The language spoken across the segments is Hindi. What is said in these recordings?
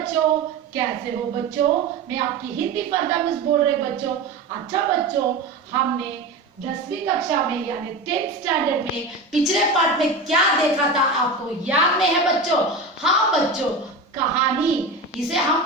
बच्चों, कैसे हो बच्चों? मैं आपकी हिंदी फरदा मिस बोल रहे बच्चों। अच्छा बच्चों, हमने 10वीं कक्षा में यानी 10th स्टैंडर्ड में पिछले पार्ट में क्या देखा था आपको याद में है बच्चों? हाँ बच्चों, कहानी, इसे हम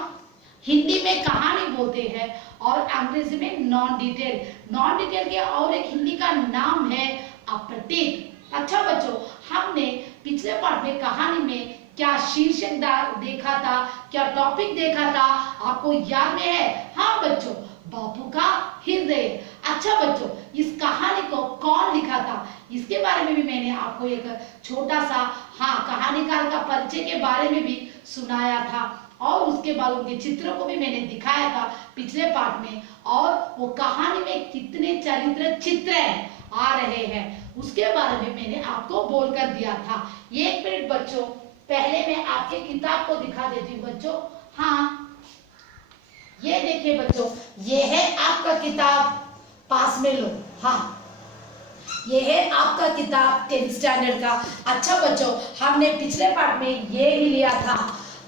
हिंदी में कहानी बोलते हैं और अंग्रेजी में नॉन डिटेल के और एक हिंदी का नाम है अप्रतीक। अच्छा बच्चों, हमने पिछले पार्ट में कहानी में क्या शीर्षक देखा था, क्या टॉपिक देखा था, आपको याद में है? हाँ बच्चों, बापू का हृदय। अच्छा बच्चों, इस कहानी को कौन लिखा था इसके बारे में भी मैंने आपको एक छोटा सा कहानीकार का परिचय के बारे में भी सुनाया था और उसके बाद उनके चित्रों को भी मैंने दिखाया था पिछले पार्ट में। और वो कहानी में कितने चरित्र चित्र आ रहे हैं उसके बारे में मैंने आपको बोलकर दिया था। एक मिनट बच्चों, पहले मैं आपके किताब को दिखा देती हूँ बच्चों। हाँ, ये देखिए बच्चों, ये है आपका किताब, पास में लो। हाँ, ये है आपका किताब 10th स्टैंडर्ड का। अच्छा बच्चों, हमने पिछले पार्ट में ये ही लिया था,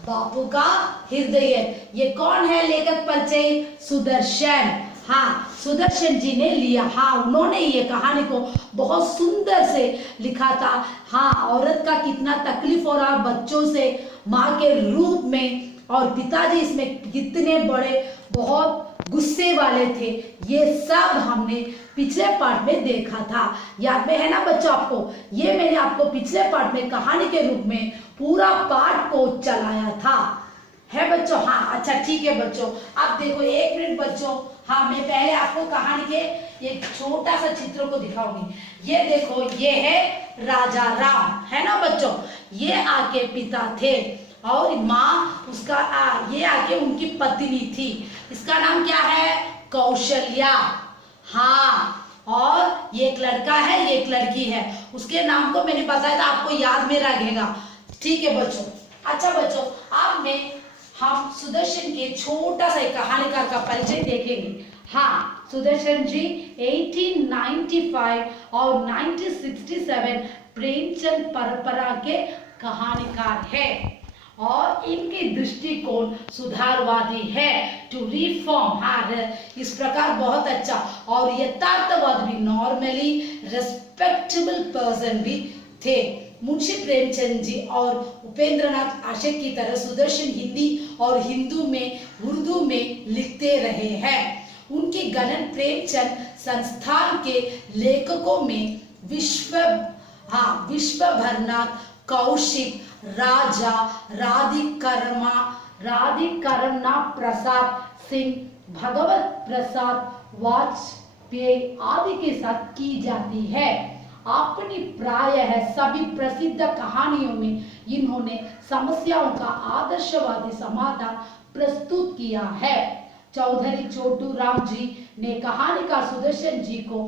बापू का हृदय। ये कौन है लेखक परिचय? सुदर्शन। हाँ, सुदर्शन जी ने लिया। हाँ, उन्होंने ये कहानी को बहुत सुंदर से लिखा था। हाँ, औरत का कितना तकलीफ हो रहा बच्चों से माँ के रूप में, और पिताजी इसमें कितने बड़े बहुत गुस्से वाले थे, ये सब हमने पिछले पार्ट में देखा था। याद में है ना बच्चों आपको? ये मैंने आपको पिछले पार्ट में कहानी के रूप में पूरा पार्ट को चलाया था, है बच्चों? हाँ, अच्छा ठीक है बच्चों। अब देखो, एक मिनट बच्चों। हाँ, मैं पहले आपको कहानी के एक छोटा सा चित्र को दिखाऊंगी। ये देखो, ये है राजा राम, है ना बच्चों? ये आके पिता थे और माँ उसका ये आके उनकी पत्नी थी। इसका नाम क्या है? कौशल्या। हाँ, और ये एक लड़का है, ये एक लड़की है। उसके नाम को मैंने बताया था, आपको याद में रहेगा। ठीक है बच्चों। अच्छा बच्चों, अब हम सुदर्शन के छोटा सा कहानीकार का परिचय देखेंगे। हाँ, सुदर्शन जी 1895 और 1967 प्रेमचंद परंपरा के कहानीकार है और इनकी दृष्टिकोण सुधारवादी है, टू रिफॉर्म। हाँ, इस प्रकार बहुत अच्छा, और यथार्थवाद भी, नॉर्मली रेस्पेक्टेबल पर्सन भी थे। मुंशी प्रेमचंद जी और उपेंद्रनाथ आशिक की तरह सुदर्शन हिंदी और उर्दू में लिखते रहे हैं। उनके गणन प्रेमचंद संस्थान के लेखकों में विश्वभरनाथ, कौशिक, राजा राधिकरमना प्रसाद सिंह, भगवत प्रसाद वाजपेयी आदि के साथ की जाती है। अपनी प्रायः सभी प्रसिद्ध कहानियों में इन्होंने समस्याओं का आदर्शवादी समाधान प्रस्तुत किया है। चौधरी छोटू राम जी ने कहानीकार सुदर्शन जी को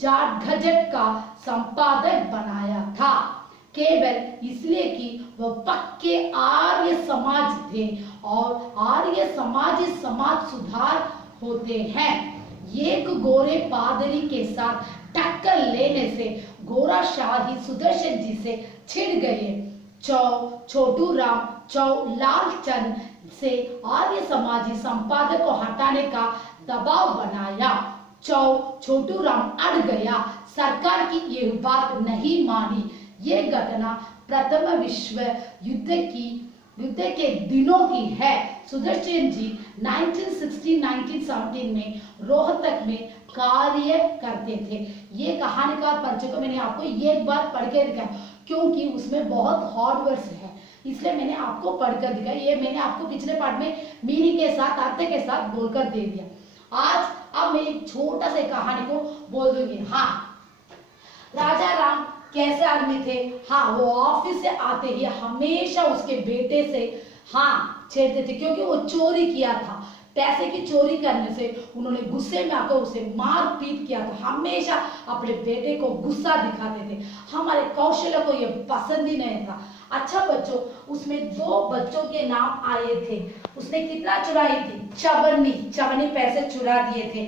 जाट गजट का संपादक बनाया था, केवल इसलिए कि वह पक्के आर्य समाज थे और आर्य समाज सुधार होते हैं। एक गोरे पादरी के साथ टक्कर लेने से गोरा शाही सुदर्शन जी से छिड़ गए। छोटू राम लाल चंद से आर्य समाजी संपादक को हटाने का दबाव बनाया। छोटू राम अड़ गया, सरकार की ये बात नहीं मानी। ये घटना प्रथम विश्व युद्ध के दिनों की है। सुदर्शन जी 1916-1917 में रोहतक में कार्य करते थे। ये कहानीकार परिचय को मैंने आपको एक बार पढ़ के दिखाया क्योंकि उसमें बहुत हार्ड वर्ड्स है, इसलिए मैंने आपको पढ़कर दिखाया। ये मैंने आपको पिछले पार्ट में मीनिंग के साथ, अर्थ के साथ बोलकर दे दिया। अब मैं एक छोटा सा कहानी को बोल दूंगी। हाँ, राजा राम कैसे आदमी थे? हाँ, वो ऑफिस से आते ही हमेशा उसके बेटे से छेड़ते थे क्योंकि वो चोरी किया था। पैसे की चोरी करने से उन्होंने गुस्से में आकर उसे मार पीट किया था। हमेशा अपने बेटे को गुस्सा दिखाते थे। हमारे कौशल्य को ये पसंद ही नहीं था। अच्छा बच्चों, उसमें 2 बच्चों के नाम आए थे। उसने कितना चुराई थी? चवन्नी पैसे चुरा दिए थे।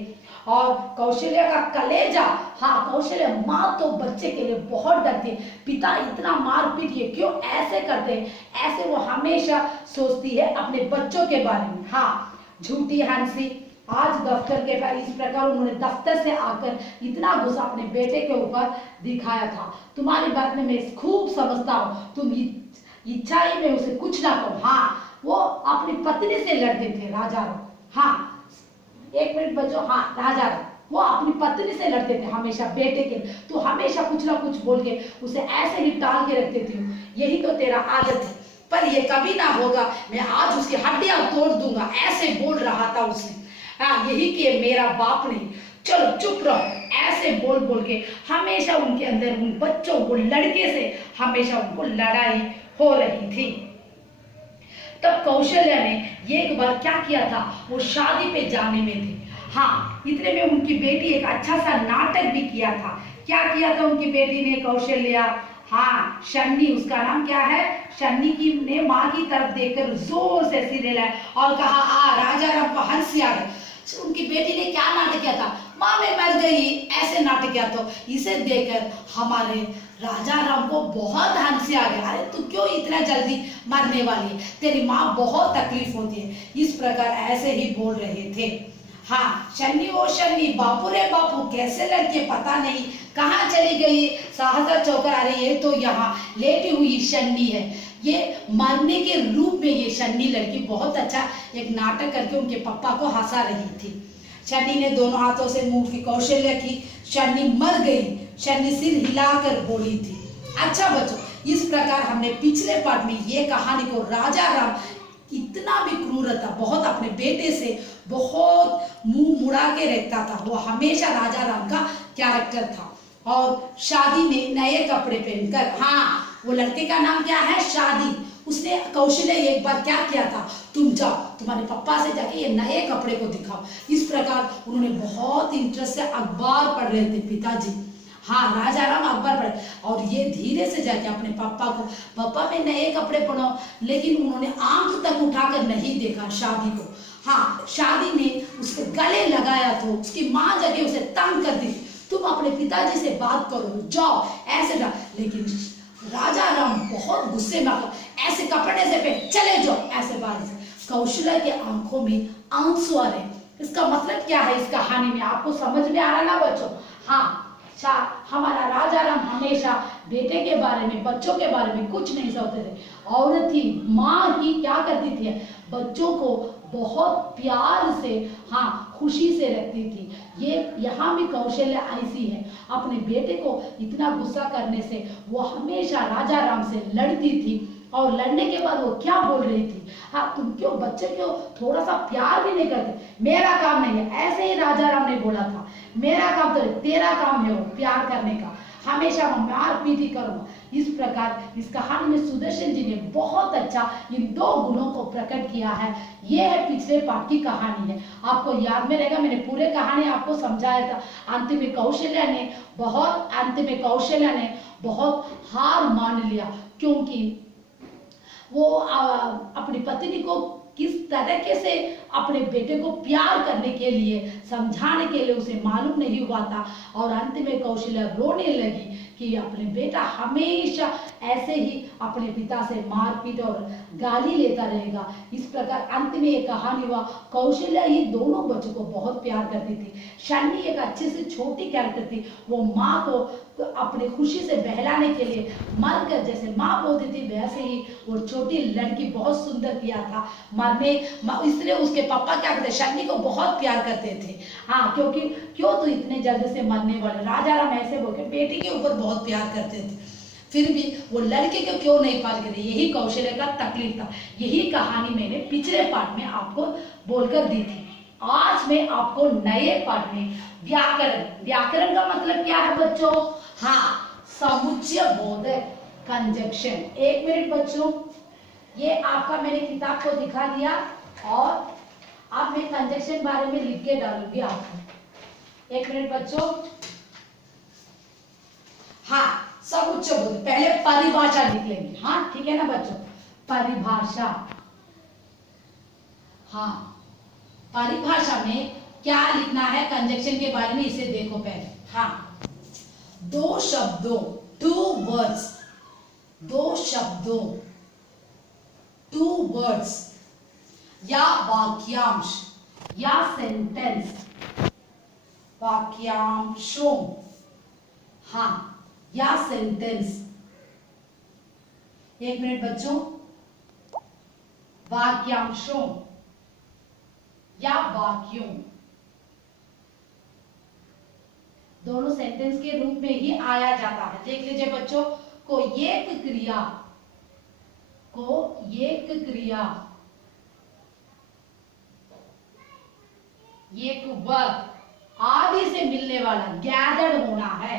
और कौशल्या का कलेजा, हाँ कौशल्या माँ तो बच्चे के लिए बहुत डरती है, पिता इतना मारपीट ये क्यों ऐसे करते हैं, ऐसे वो हमेशा सोचती है अपने बच्चों के बारे में। हाँ झूठी हंसी, आज दफ्तर के पास इस प्रकार उन्होंने दफ्तर से आकर इतना गुस्सा अपने बेटे के ऊपर दिखाया था। तुम्हारी बात में मैं खूब समझता हूँ, तुम इच्छा ही में उसे कुछ ना करो। हाँ वो अपनी पत्नी से लड़ते थे राजा राम। हाँ एक मिनट बच्चों, हाँ राजा राम वो अपनी पत्नी से लड़ते थे हमेशा बेटे के, तो हमेशा कुछ ना कुछ बोल के उसे ऐसे ही टाल के रखते थे। यही तो तेरा आदत है, पर ये कभी ना होगा, मैं आज उसकी हड्डियां तोड़ दूंगा, ऐसे बोल रहा था उसने। हाँ यही कि मेरा बाप नहीं, चलो चुप रहो, ऐसे बोल बोल के हमेशा उनके अंदर उन बच्चों को, लड़के से हमेशा उनको लड़ाई हो रही थी। तब कौशल्या ने एक बार क्या किया था, वो शादी पे जाने में थी। हाँ इतने में उनकी बेटी एक अच्छा सा नाटक भी किया था। क्या किया था उनकी बेटी ने, कौशल्या, हाँ शन्नी, उसका नाम क्या है, शन्नी की ने माँ की तरफ देखकर जोर से सिर हिलाया और कहा आ राजा राम को हंसी आ गई। उनकी बेटी ने क्या नाटक किया था, माँ मैं मर गई, ऐसे नाटक किया। तो इसे देखकर हमारे राजा राम को बहुत हंसी आ गया, अरे तू क्यों इतना जल्दी मरने वाली है, तेरी माँ बहुत तकलीफ होती है, इस प्रकार ऐसे ही बोल रहे थे। हाँ शन्नी ओ शन्नी, बापू रे बापू, कैसे लड़के पता नहीं कहाँ चली गई, सहसा चौकर, अरे ये तो यहाँ लेटी हुई शन्नी है। ये मरने के रूप में ये शन्नी लड़की बहुत अच्छा एक नाटक करके उनके पापा को हंसा रही थी। शन्नी ने दोनों हाथों से मुंह की कौशल्या की, शन्नी मर गई, शन्नी सिर हिलाकर बोली थी। अच्छा बच्चों, इस प्रकार हमने पिछले पार्ट में ये कहानी को, राजा राम इतना भी क्रूर था, बहुत अपने बेटे से बहुत मुंह मुड़ा के रहता था, वो हमेशा राजा राम का कैरेक्टर था। और शादी में नए कपड़े पहनकर, हाँ वो लड़के का नाम क्या है, शादी, उसने कौशल्या एक बार क्या किया था, तुम जाओ तुम्हारे पापा से जाके ये नए कपड़े को दिखाओ। इस प्रकार उन्होंने बहुत इंटरेस्ट से अखबार पढ़ रहे थे पिताजी, हाँ राजा राम अखबार पढ़े, और ये धीरे से जाके अपने पापा को, पापा में नए कपड़े पहनाओ, लेकिन उन्होंने आंख तक उठाकर नहीं देखा शादी को। हाँ शादी ने उसके गले लगाया तो उसकी माँ जाके उसे तंग कर दी, तुम अपने पिताजी से बात करो, जाओ ऐसे ना। लेकिन राजा राम बहुत गुस्से में ऐसे कपड़े से पे चले जाओ, ऐसे बात से। कौशल्या के आंखों में आंसू आ रहे, इसका मतलब क्या है इस कहानी में, आपको समझ में आ रहा ना बच्चों। हाँ हमारा राजा राम हमेशा बेटे के बारे में, बच्चों के बारे में कुछ नहीं सोचते थे। औरत थी, माँ ही क्या करती थी, बच्चों को बहुत प्यार से, हाँ खुशी से रखती थी। ये यहाँ भी कौशल्या ऐसी है, अपने बेटे को इतना गुस्सा करने से वो हमेशा राजा राम से लड़ती थी, और लड़ने के बाद वो क्या बोल रही थी, हाँ तुम क्यों बच्चे क्यों थोड़ा सा प्यार भी नहीं करते, मेरा काम नहीं है, ऐसे ही राजा राम ने बोला था, मेरा काम तो तेरा काम है वो प्यार करने का, हमेशा मैं मार पीट ही करूंगा। इस प्रकार इस कहानी में सुदर्शन जी ने बहुत अच्छा इन दो गुणों को प्रकट किया है। ये है पिछले पार्ट की कहानी है, आपको याद में रहेगा, मैंने पूरे कहानी आपको समझाया था। अंत में कौशल्या ने बहुत हार मान लिया, क्योंकि वो अपनी पत्नी को किस तरीके से अपने बेटे को प्यार करने के लिए, समझाने के लिए उसे मालूम नहीं हुआ था, और अंत में कौशल्या रोने लगी कि अपने बेटा हमेशा ऐसे ही अपने पिता से मारपीट और गाली लेता रहेगा। इस प्रकार अंत में ये कहानी हुआ। कौशल्या ही दोनों बच्चों को बहुत प्यार करती थी। शन्नी एक अच्छी से छोटी कैरेक्टर थी, वो माँ को अपनी खुशी से बहलाने के लिए मरकर जैसे माँ बोलती थी, वैसे ही वो छोटी लड़की बहुत सुंदर किया था मरने, इसलिए उसके पापा क्या करते, शन्नी को बहुत प्यार करते थे। हाँ क्योंकि क्यों तो इतने जल्दी से मरने वाले, राजा राम ऐसे बोल के बेटी के ऊपर बहुत प्यार करते थे, फिर भी वो लड़के को क्यों नहीं पाल करते, यही कौशल्या का तकलीफ था। यही कहानी मैंने पिछले पार्ट में आपको बोलकर दी थी। आज मैं आपको नए पार्ट में व्याकरण का मतलब क्या है बच्चों, हाँ समुच्चय बोधक कंजक्शन। एक मिनट बच्चों, ये आपका मैंने किताब को दिखा दिया, और अब मैं कंजक्शन बारे में लिख के डालूंगी आपको। एक मिनट बच्चों, हाँ समुच्चय बोधक, पहले परिभाषा लिख लेंगे, हाँ ठीक है ना बच्चों, परिभाषा। हाँ परिभाषा में क्या लिखना है कंजक्शन के बारे में, इसे देखो पहले। हाँ, दो शब्दों, टू वर्ड्स, दो शब्दों, टू वर्ड्स या वाक्यांश या सेंटेंस, वाक्यांशों, हाँ, या सेंटेंस। एक मिनट बच्चों, वाक्यांशों या वाक्यों, दोनों सेंटेंस के रूप में ही आया जाता है। देख लीजिए बच्चों, कोई एक क्रिया, को एक क्रिया, एक वर्ब, आदि से मिलने वाला, गैदर्ड होना है,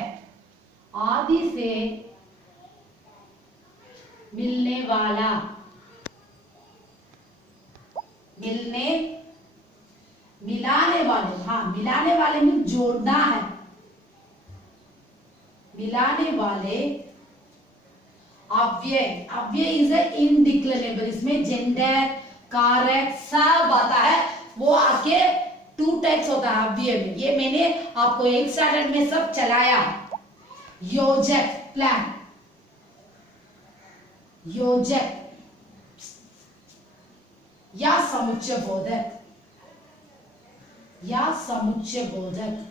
आदि से मिलने वाला, मिलने, मिलाने वाले, हाँ मिलाने वाले में जोड़ना है, मिलाने वाले अव्यय, अव्यय इज ए इनडिक्लेरेबल, इसमें जेंडर, कारक सब आता है, वो आके टू टाइप्स होता है अव्यय में। ये मैंने आपको एक स्टैंडर्ड में सब चलाया है। योजक, प्लान, योजक या समुच्चय बोधक, या समुच्चय बोधक,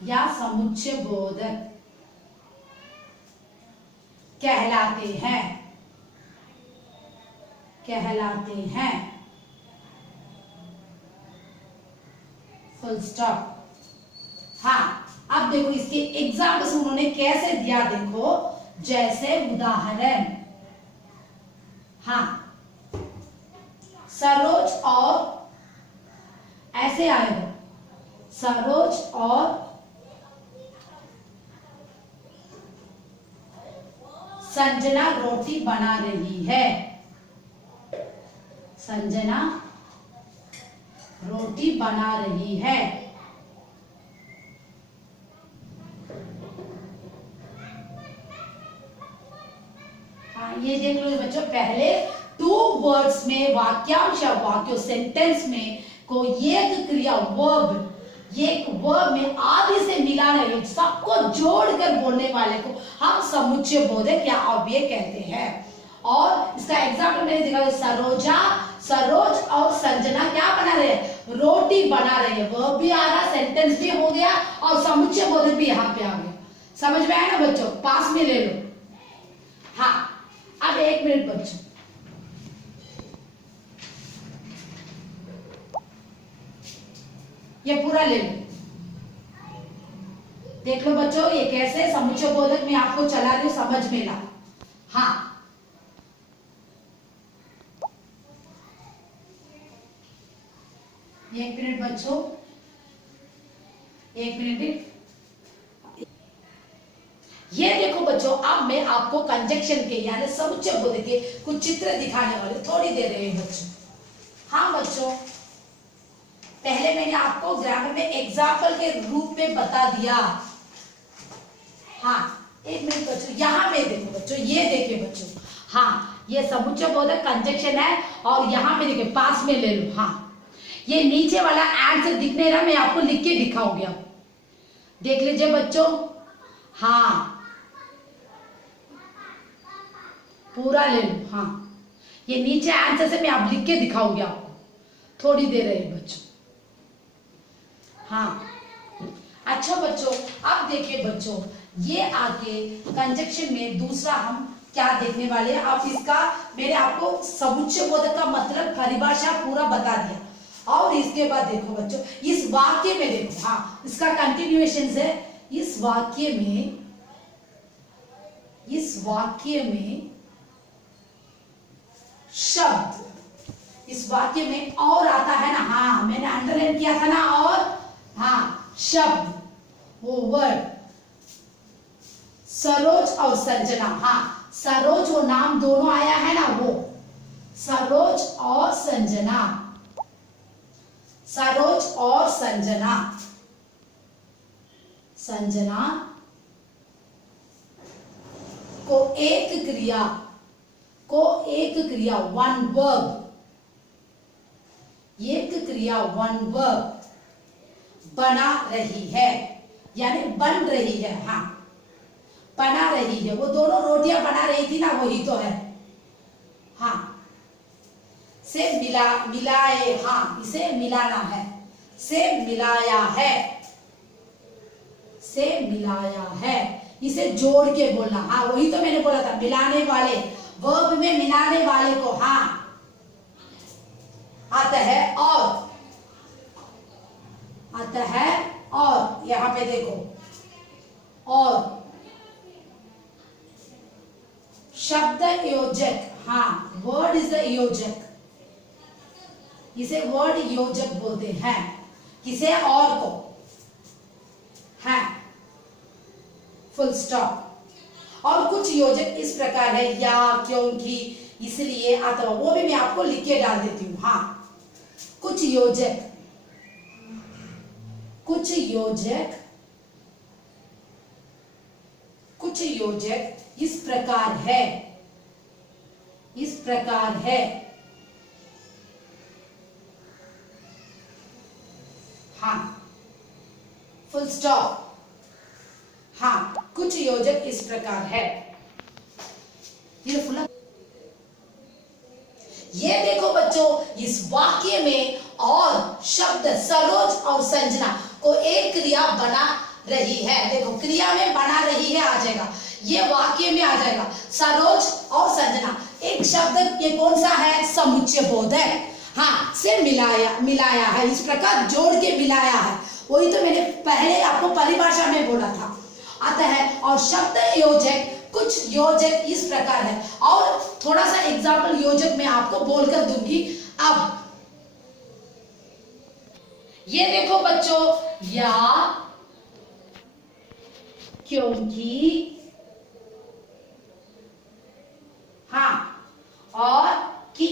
या समुच्चय बोधक कहलाते हैं, कहलाते हैं, फुल स्टॉप। हाँ, अब देखो इसके एग्जाम्पल्स उन्होंने कैसे दिया, देखो जैसे उदाहरण, हाँ सरोज और, ऐसे आएगा, सरोज और संजना रोटी बना रही है, संजना रोटी बना रही है। हाँ, ये देख लो बच्चों, पहले टू वर्ड्स में, वाक्यांश या वाक्य सेंटेंस में को एक क्रिया वर्ब, एक वर्ब में आदि से मिला रहे, सबको जोड़कर बोलने वाले को हम समुच्चय बोधक या अव्यय कहते हैं। और इसका एग्जाम्पल मैंने दिखा, सरोजा, सरोज और संजना क्या बना रहे हैं, रोटी बना रहे हैं, वर्ब भी आ रहा, सेंटेंस भी हो गया और समुच्चय बोधक भी यहाँ पे आ गया। समझ में आया ना बच्चों, पास में ले लो। हाँ, अब एक मिनट बच्चों, ये पूरा ले लो, देख लो बच्चों ये कैसे समुच्चय बोधक में आपको चला रही हूं, समझ में ला। हाँ, एक मिनट बच्चों, एक मिनट, ये देखो बच्चों, अब मैं आपको कंजक्शन के यानी समुच्चय बोधक के कुछ चित्र दिखाने वाले, थोड़ी देर रहे बच्चों। हाँ बच्चों, पहले मैंने आपको ग्रामर में एग्जाम्पल के रूप में बता दिया। हाँ, एक मिनट बच्चों, यहां में देखो बच्चों, ये देखिए बच्चों, हाँ ये समुच्चय बोधक कंजक्शन है, और यहां पे देखिए पास में ले लो। हाँ, ये नीचे वाला आंसर दिखने रहा, मैं आपको लिख के दिखाऊंगी, आप देख लीजिए बच्चों। हाँ, पूरा ले लो। हाँ, ये नीचे आंसर से मैं आप लिख के दिखाऊंगी आपको, थोड़ी देर रही बच्चों। हाँ, अच्छा बच्चों, अब देखिए बच्चों, ये आगे कंजक्शन में दूसरा हम क्या देखने वाले हैं। अब इसका मैंने आपको समुच्चय बोधक का मतलब परिभाषा पूरा बता दिया, और इसके बाद देखो बच्चों, इस वाक्य में देखो, हाँ इसका कंटिन्यूएशन है, इस वाक्य में, इस वाक्य में शब्द, इस वाक्य में और आता है ना, हाँ मैंने अंडरलाइन किया था ना, और हाँ शब्द, वो वर्ड, सरोज और संजना। हाँ, सरोज वो नाम दोनों आया है ना, वो सरोज और संजना, सरोज और संजना, संजना को एक क्रिया, को एक क्रिया, वन वर्ब, एक क्रिया वन वर्ब बना रही है, यानी बन रही है। हाँ, बना रही है, वो दोनों रोटियां बना रही थी ना, वही तो है। हाँ, से मिलाए, हाँ इसे मिलाना है, से मिलाया है, से मिलाया है, इसे जोड़ के बोलना। हाँ, वही तो मैंने बोला था, मिलाने वाले, वर्ब में मिलाने वाले को हाँ आता है और, आता है और, यहां पे देखो और, शब्द योजक, हाँ वर्ड इज द योजक, इसे वर्ड योजक बोलते हैं, किसे और को, है फुल स्टॉप। और कुछ योजक इस प्रकार है, या, क्योंकि, इसलिए, अथवा, वो भी मैं आपको लिख के डाल देती हूं। हाँ, कुछ योजक, कुछ योजक, कुछ योजक इस प्रकार है, इस प्रकार है, हाँ फुल स्टॉप। हाँ, कुछ योजक इस प्रकार है, ये देखो बच्चों, इस वाक्य में और शब्द सरोज और संजना को एक क्रिया बना रही है। देखो, क्रिया में बना रही है आ जाएगा, ये वाक्य में आ जाएगा सरोज और संजना। एक शब्द ये कौन सा है, समुच्चय बोधक। हाँ, से मिलाया, मिलाया है, इस प्रकार जोड़ के मिलाया है, वही तो मैंने पहले आपको परिभाषा में बोला था, आता है। और शब्द योजक, कुछ योजक इस प्रकार है, और थोड़ा सा एग्जाम्पल योजक मैं आपको बोलकर दूंगी। अब ये देखो बच्चों, या, क्योंकि, हाँ और कि,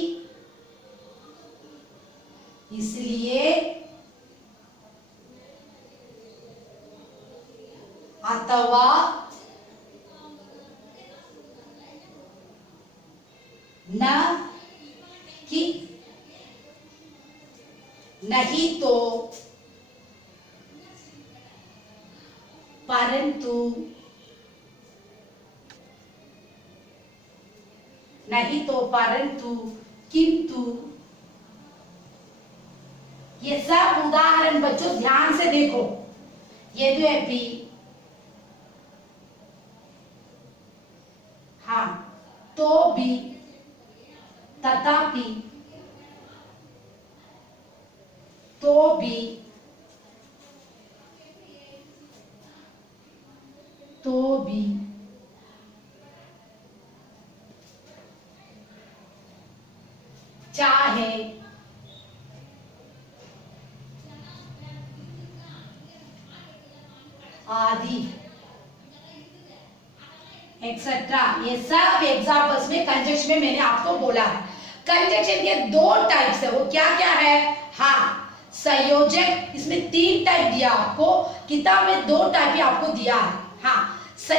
इसलिए, अथवा, न कि, नहीं तो, परंतु, नहीं तो परंतु, किंतु, ये सब उदाहरण बच्चों ध्यान से देखो। यद्यपि, हाँ, तो भी, तथापि, तो भी, तो भी, चाहे, आदि, एक्सेट्रा, ये सब एग्जाम्पल्स में कंजक्शन में मैंने आपको बोला है। कंजक्शन के दो टाइप्स है, वो क्या क्या है, हाँ संयोजक, इसमें 3 टाइप दिया आपको, किताब में 2 टाइप ही आपको दिया है। हाँ,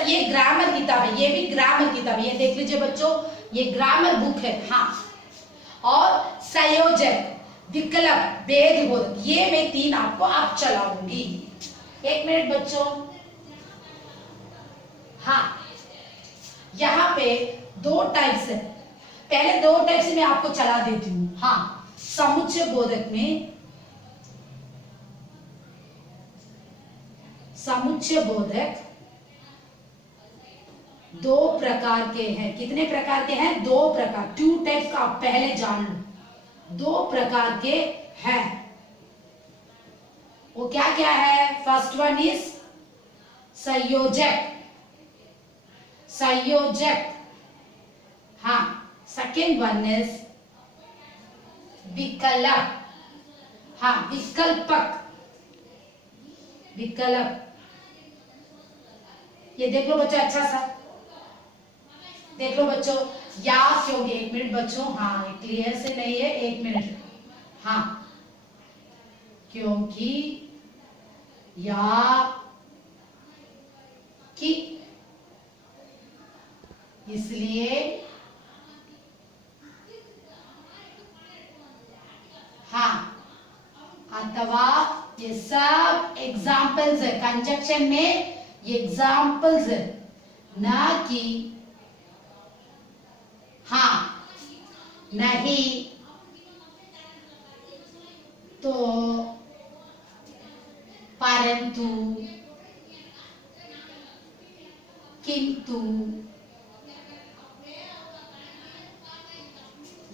ये ग्रामर किताब है, ये भी ग्रामर किताब है, ये देख लीजिए बच्चों, ये ग्रामर बुक है। हाँ, और संयोजक, विकल्प, भेद बोध, ये मैं 3 आपको आप चलाऊंगी। 1 मिनट बच्चों। हाँ, यहाँ पे 2 टाइप्स है, पहले 2 टाइप से मैं आपको चला देती हूँ। हाँ, समुच्चय बोधक में, समुच्चय बोधक 2 प्रकार के हैं। कितने प्रकार के हैं, 2 प्रकार, 2 टाइप्स का आप पहले जान लो, 2 प्रकार के हैं। वो क्या क्या है, फर्स्ट वन इज संयोजक, संयोजक, हाँ, सेकेंड वन इज विकल्प, हाँ विकल्पक, विकल्प। ये देख लो बच्चों, अच्छा सा देख लो बच्चों, या क्योंकि, 1 मिनट बच्चों, हाँ क्लियर से नहीं है, 1 मिनट। हाँ, क्योंकि, या, कि, इसलिए, हाँ अथवा, ये सब एग्जाम्पल्स है। कंजक्शन में ये एग्जाम्पल्स है, ना कि हाँ, नहीं तो, परंतु, किंतु,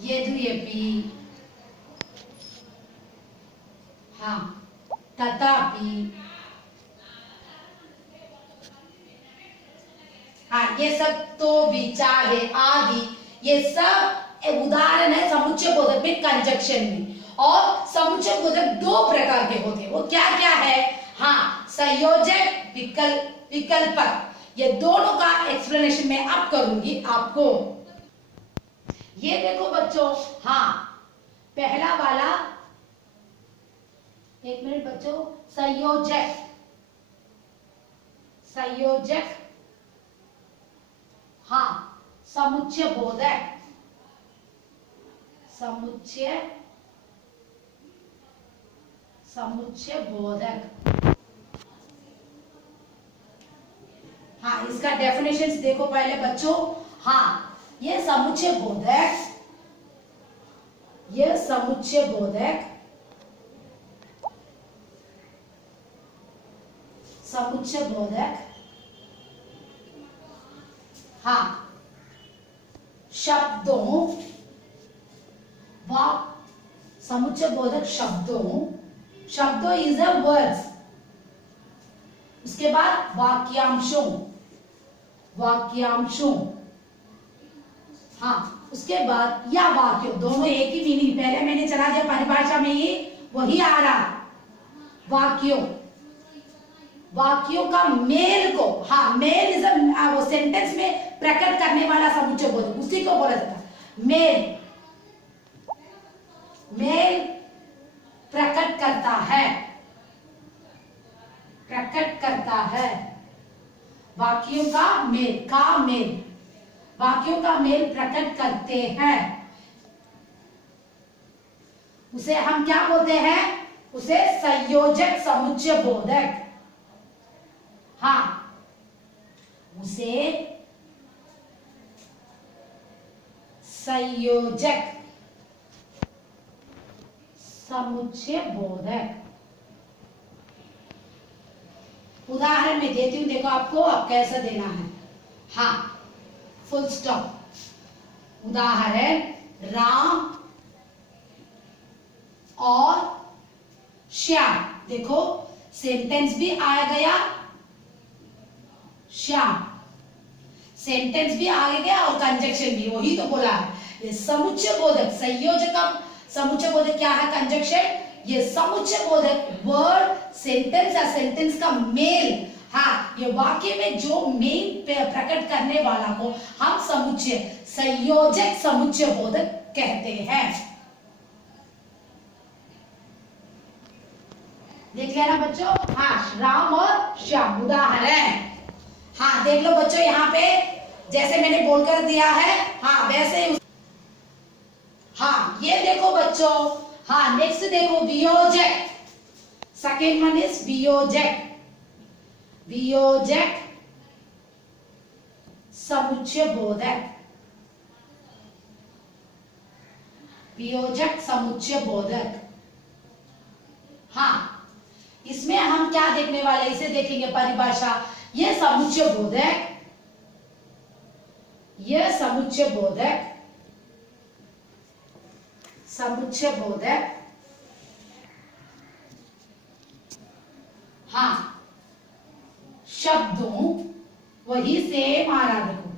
यद्यपि, हाँ, तथापि, हाँ, ये सब, तो भी, चाहे, आदि, ये सब उदाहरण है समुच्चय बोधक में, कंजक्शन में। और समुच्चय बोधक दो प्रकार के होते हैं, वो क्या क्या है? हाँ, संयोजक, विकल्पक, ये दोनों का एक्सप्लेनेशन मैं अब करूंगी आपको। ये देखो बच्चों, हाँ, पहला वाला, एक मिनट बच्चों, संयोजक, संयोजक, हाँ, समुच्चय बोधक, समुच्चय, समुच्चय बोधक। हाँ, इसका डेफिनेशन देखो पहले बच्चों। हाँ, ये समुच्चय बोधक, ये समुच्चय बोधक, समुच्चय बोधक, हाँ, शब्दों, समुच्चय बोधक शब्दों, शब्दों इज अ वर्ड्स, उसके बाद वाक्यांशों, वाक्यांशों, हाँ, उसके बाद या वाक्यों, दोनों एक ही मीनिंग, पहले मैंने चला दिया परिभाषा में ही वही आ रहा, वाक्यों, वाक्यों का मेल को, हाँ, मेल इज वो सेंटेंस में प्रकट करने वाला समुच्चय बोधक, उसी को बोला जाता है मेल, मेल प्रकट करता है, प्रकट करता है, वाक्यों का मेल, वाक्यों का मेल प्रकट करते हैं, उसे हम क्या बोलते हैं? उसे संयोजक समुच्चय बोधक, हाँ, उसे संयोजक समुच्चय बोधक। उदाहरण में देती हूं, देखो आपको अब कैसे देना है। हाँ, फुल स्टॉप। उदाहरण, राम और श्याम, देखो सेंटेंस भी आ गया, श्याम, सेंटेंस भी आ गया और कंजक्शन भी, वही तो बोला है। ये समुच्चय बोधक, संयोजक समुच्चय बोधक क्या है? कंजक्शन। ये समुच्चय बोधक वर्ड, सेंटेंस या सेंटेंस का मेल, हाँ, ये वाक्य में जो मेन प्रकट करने वाला को हम समुच्चय, संयोजक समुच्चय बोधक कहते हैं। देख लेना बच्चों। हाँ, राम और श्याम उदाहरण। हाँ, देख लो बच्चों, यहाँ पे जैसे मैंने बोलकर दिया है, हाँ, वैसे हाँ, ये देखो बच्चों। हाँ, नेक्स्ट देखो, वियोजक। सेकेंड वन इज वियोजक, वियोजक समुच्चय बोधक, वियोजक समुच्चय बोधक। हाँ, इसमें हम क्या देखने वाले, इसे देखेंगे परिभाषा। ये समुच्चय बोधक, यह समुच्चय बोधक, समुच्चय बोधक, हाँ, शब्दों, वही सेम आ रहा, देखो,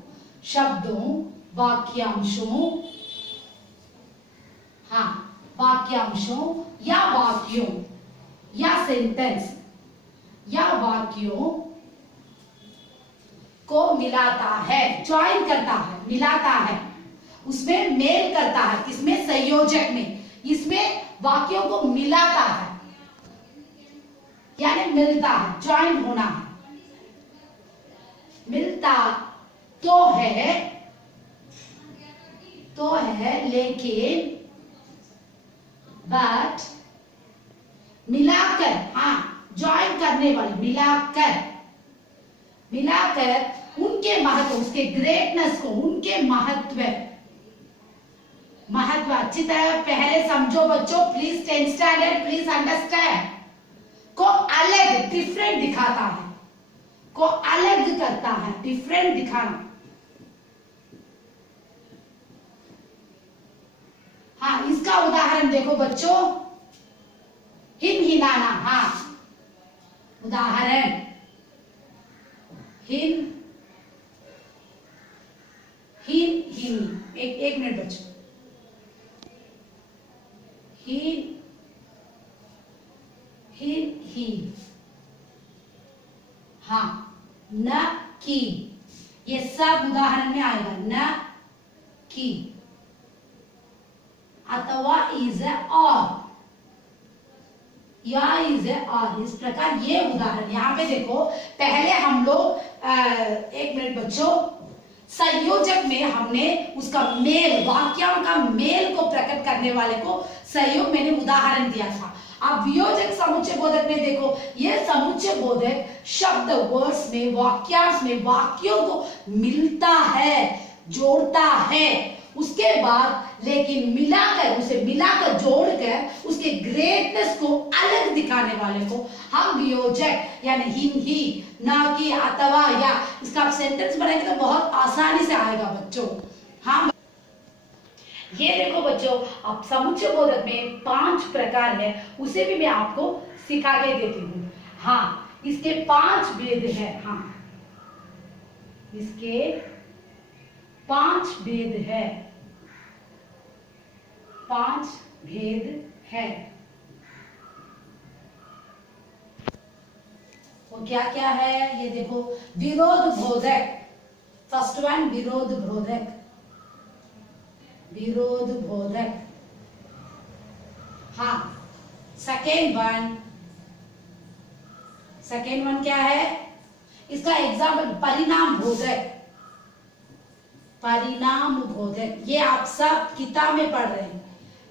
शब्दों, वाक्यांशों, हाँ, वाक्यांशों या वाक्यों या सेंटेंस या वाक्यों को मिलाता है, ज्वाइन करता है, मिलाता है, उसमें मेल करता है, किसमें? संयोजक में, इसमें वाक्यों को मिलाता है, यानी मिलता है, ज्वाइन होना है, मिलता तो है लेकिन, बट, मिला मिलाकर, हाँ ज्वाइन करने वाले, मिलाकर, मिलाकर उनके महत्व, उसके ग्रेटनेस को, उनके महत्व, महत्व अच्छी तरह पहले समझो बच्चों please. 10th standard please understand. को अलग, डिफरेंट दिखाता है, को अलग करता है, डिफरेंट दिखाना। हाँ इसका उदाहरण देखो बच्चों, हिम हिलाना, हाँ उदाहरण हिम हिम हिम, एक मिनट बच्चों, हिम हिम ही, हाँ न की, ये सब उदाहरण में आएगा, न की अथवा इज ए और, या इज ए और, इस प्रकार ये उदाहरण। यहाँ पे देखो पहले हम लोग एक मिनट बच्चों, संयोजक में हमने उसका मेल, वाक्यों का मेल को प्रकट करने वाले को संयोग मैंने उदाहरण दिया था। अब वियोजक समुच्चय बोधक में देखो, ये समुच्चय बोधक शब्द, वर्ड्स में, वाक्यांश में वाक्यों को मिलता है, जोड़ता है, उसके बाद लेकिन मिलाकर, उसे मिलाकर जोड़कर उसके ग्रेटनेस को अलग दिखाने वाले को हम वियोजक यानी हिम ही, ना कि, अथवा, या, इसका आप सेंटेंस बनाएंगे तो बहुत आसानी से आएगा बच्चों। हम ये देखो बच्चों, अब समुच्चय बोधक में 5 प्रकार है, उसे भी मैं आपको सिखा के देती हूँ। हाँ इसके 5 भेद है, हाँ इसके 5 भेद है, 5 भेद है। वो क्या क्या है ये देखो, विरोध बोधक, फर्स्ट वन विरोध बोधक, विरोध बोधक, हाँ सेकेंड वन क्या है, इसका एग्जाम्पल परिणाम बोधक, परिणाम बोधक, ये आप सब किताब में पढ़ रहे हैं।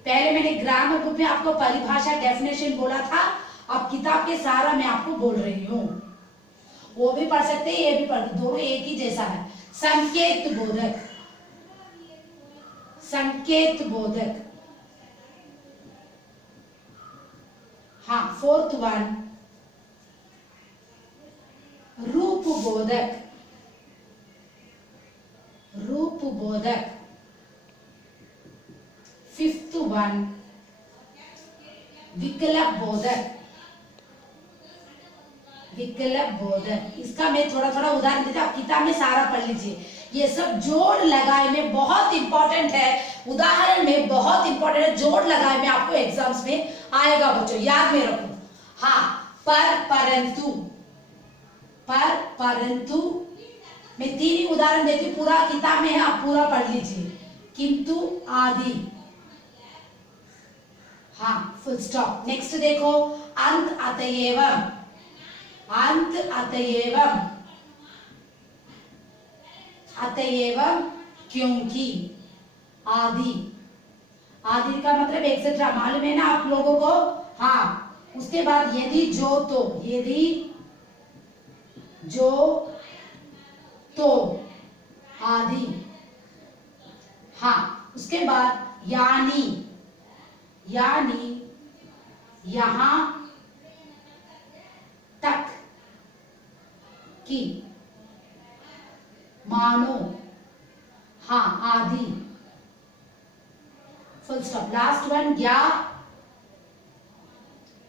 पहले मैंने ग्रामर बुक में आपको परिभाषा, डेफिनेशन बोला था, अब किताब के सारा मैं आपको बोल रही हूँ, वो भी पढ़ सकते हैं, ये भी पढ़, दोनों एक ही जैसा है। संकेत बोधक, संकेत बोधक, हाँ फोर्थ वन रूप बोधक, रूप बोधक, फिफ्थ वन विकल्प बोधक, विकल्प बोधक। इसका मैं थोड़ा थोड़ा उदाहरण देती हूँ, आप किताब में सारा पढ़ लीजिए। ये सब जोड़ लगाए में बहुत इंपॉर्टेंट है, उदाहरण में बहुत इंपॉर्टेंट है, जोड़ लगाए में आपको एग्जाम्स में आएगा बच्चों, याद में रखो। हाँ पर, परंतु, पर, परंतु, मैं 3 ही उदाहरण देती हूँ, पूरा किताब में है, आप पूरा पढ़ लीजिए। किंतु, आदि, हाँ फुल स्टॉप। नेक्स्ट देखो अंत, अतएव, अंत, अतएव, अतएव क्योंकि, आदि, आदि का मतलब एक्सेट्रा, मालूम है ना आप लोगों को। हाँ उसके बाद यदि जो तो, यदि जो तो, आदि, हाँ उसके बाद यानी, यानी यहां तक कि, मानो, हाँ आदि, फुल स्टॉप। लास्ट वन या,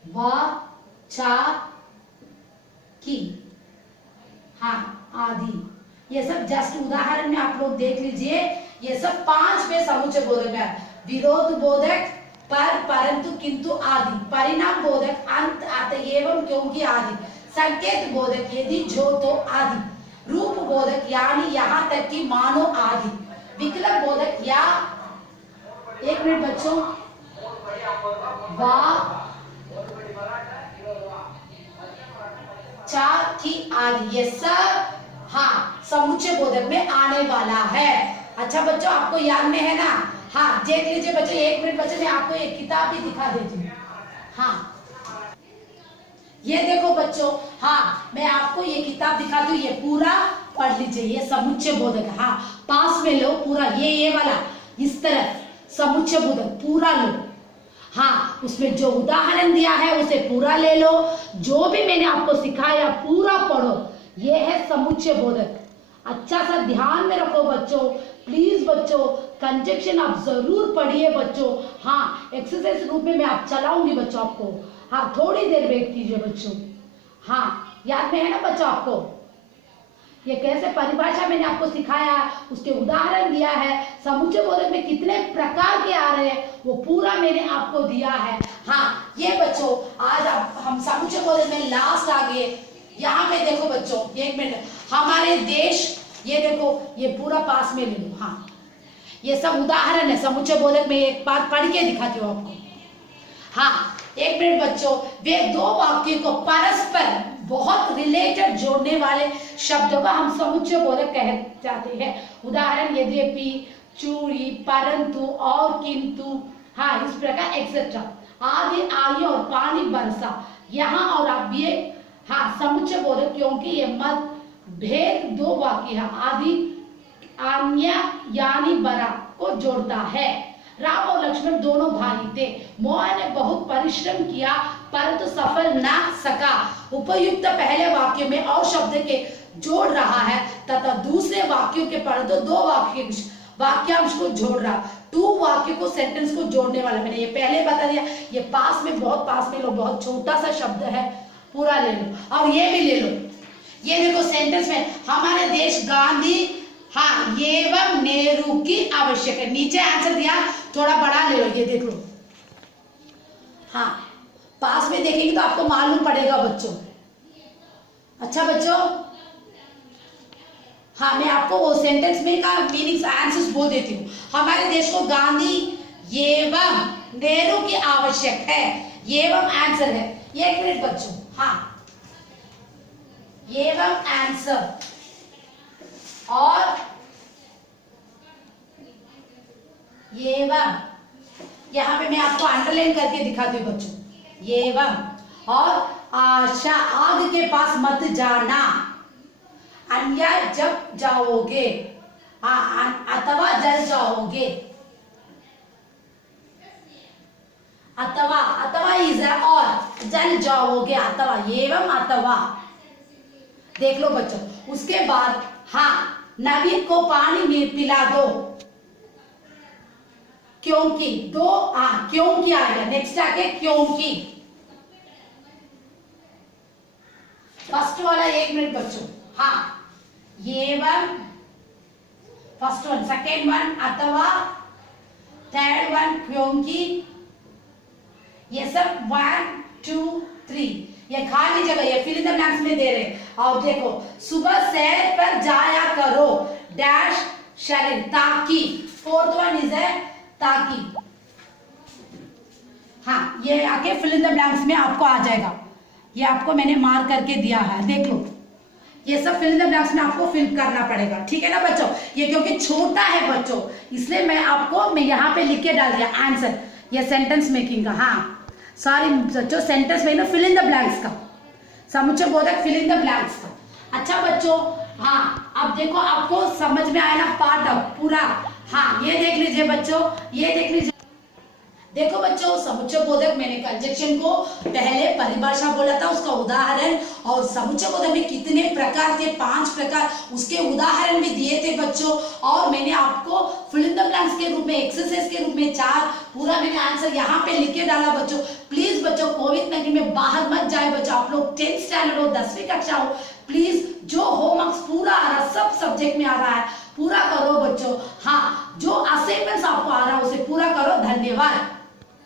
व, चा, की, हाँ आदि। ये सब जस्ट उदाहरण में आप लोग देख लीजिए, ये सब 5 में समुच्चय बोधक में, विरोध बोधक, पर, परंतु, किंतु, आदि, परिणाम बोधक, अंत, अतएव क्योंकि, आदि, संकेत बोधक, यदि जो तो, आदि, रूप बोधक यानी यहां तक कि, मानो, आदि, विकल्प बोधक या, एक मिनट बच्चों, वा, चा, की, आदि, ये सब हाँ समुच्चय बोधक में आने वाला है। अच्छा बच्चों आपको याद में है ना। हाँ देख लीजिए बच्चों, 1 मिनट बच्चों, मैं आपको एक किताब भी दिखा देती हूँ। हाँ ये देखो बच्चों, हाँ मैं आपको ये किताब दिखाती हूँ, ये पूरा पढ़ लीजिए। ये समुच्चय बोधक है, हाँ पास में लो पूरा, ये वाला इस तरह समुच्चय बोधक पूरा लो। हाँ उसमें जो उदाहरण दिया है उसे पूरा ले लो, जो भी मैंने आपको सिखाया पूरा पढ़ो। ये है समुच्चय बोधक। अच्छा सा ध्यान में रखो बच्चों, प्लीज बच्चों कंजक्शन आप जरूर पढ़िए बच्चों। हाँ एक्सरसाइज रूप में मैं आप चलाऊंगी बच्चों आपको। हाँ थोड़ी देर वेट कीजिए बच्चों। हाँ याद में है ना बच्चों आपको, ये कैसे परिभाषा मैंने आपको सिखाया, उसके उदाहरण दिया है, समुच्चय बोधक में कितने प्रकार के आ रहे हैं वो पूरा मैंने आपको दिया है। हाँ ये बच्चों आज हम समुच्चय बोधक में लास्ट आ गए। यहाँ पे देखो बच्चों, एक मिनट, हमारे देश, ये देखो ये पूरा पास में ले लो। हाँ ये सब उदाहरण है समुच्चय बोधक में, एक बार पढ़ के दिखाती हूँ आपको। हाँ एक मिनट बच्चों, वे दो वाक्यों को परस्पर बहुत रिलेटेड जोड़ने वाले शब्दों का हम समुच्चय बोधक कह जाते हैं। उदाहरण यद्यपि, चूड़ी, परंतु, और, किंतु, हाँ इस प्रकार एक्सेट्रा। आदि, आइए और पानी बरसा, यहाँ और अब ये हाँ समुच्चय बोधक, क्योंकि ये मत भेद दो वाक्य है, आदि अन्य यानी बरा को जोड़ता है। राम और लक्ष्मण दोनों भाई थे। मोह ने बहुत परिश्रम किया परंतु सफल न सका। उपयुक्त पहले वाक्य में और शब्द के जोड़ रहा है तथा दूसरे वाक्यों के परंतु दो वाक्यांश को जोड़ रहा। टू वाक्य को सेंटेंस को जोड़ने वाला, मैंने ये पहले बता दिया। ये पास में, बहुत पास में लो, बहुत छोटा सा शब्द है, पूरा ले लो। और ये भी ले लो, ये देखो सेंटेंस में हमारे देश गांधी हाँ एवं नेहरू की आवश्यक है। नीचे आंसर दिया, थोड़ा बड़ा ले लो, ये देख लो। हाँ पास में देखेंगे तो आपको मालूम पड़ेगा बच्चों। अच्छा बच्चों, हाँ मैं आपको वो सेंटेंस में का मीनिंग आंसर्स बोल देती हूँ। हमारे देश को गांधी एवं नेहरू की आवश्यक है, एवं आंसर है। एक मिनट बच्चों, हाँ एवं आंसर, और एवं, यहाँ पे मैं आपको अंडरलाइन करके दिखाती हूँ बच्चों। एवं और आशा, आग के पास मत जाना, अन्य जब जाओगे, अथवा जल जाओगे। अथवा इज और जल जाओगे, अथवा, एवं अथवा। देख लो बच्चों, उसके बाद हाँ नवीन को पानी पिला दो, क्योंकि दो क्योंकि आएगा नेक्स्ट आके, क्योंकि। फर्स्ट वाला एक मिनट बच्चों, हाँ एवं फर्स्ट वन, सेकेंड वन अथवा, थर्ड वन क्योंकि, ये सब 1 2 3 ये खाली जगह, ये फिल इन द ब्लैंक्स में दे रहे। और देखो सुबह सैर पर जाया करो, डैश शरीर, ताकि, फोर्थ वन इज है ताकि। हाँ ये आके फिल इन द ब्लैंक्स में आपको आ जाएगा, ये आपको मैंने मार्क करके दिया है, देख लो। ये सब फिल इन द ब्लैंक्स में आपको फिल करना पड़ेगा, ठीक है ना बच्चों। ये क्योंकि छोटा है बच्चों, इसलिए मैं यहाँ पे लिख के डाल दिया आंसर, ये सेंटेंस मेकिंग का। हाँ सॉरी बच्चों, सेंटेंस में ना फिल इन द ब्लैंक्स का, समुच्चय बोधक फिल इन द ब्लैंक्स का। अच्छा बच्चों, हाँ अब देखो आपको समझ में आया ना पार्ट अब पूरा। हाँ ये देख लीजिए बच्चों, ये देख लीजिए। देखो बच्चों, समुच्चय बोधक मैंने कंजक्शन को पहले परिभाषा बोला था, उसका उदाहरण, और समुच्चय बोधक में कितने प्रकार थे, 5 प्रकार, उसके उदाहरण भी दिए थे बच्चों। और मैंने आपको फिल इन द ब्लैंक्स के रूप में, एक्सरसाइज के रूप में 4 पूरा मैंने आंसर यहाँ पे लिख के डाला बच्चों। प्लीज बच्चों कोविड-19 में बाहर मत जाए बच्चों, आप लोग 10th स्टैंडर्ड हो, 10वीं कक्षा हो, प्लीज जो होमवर्क पूरा आ रहा, सब सब्जेक्ट में आ रहा है, पूरा करो बच्चों।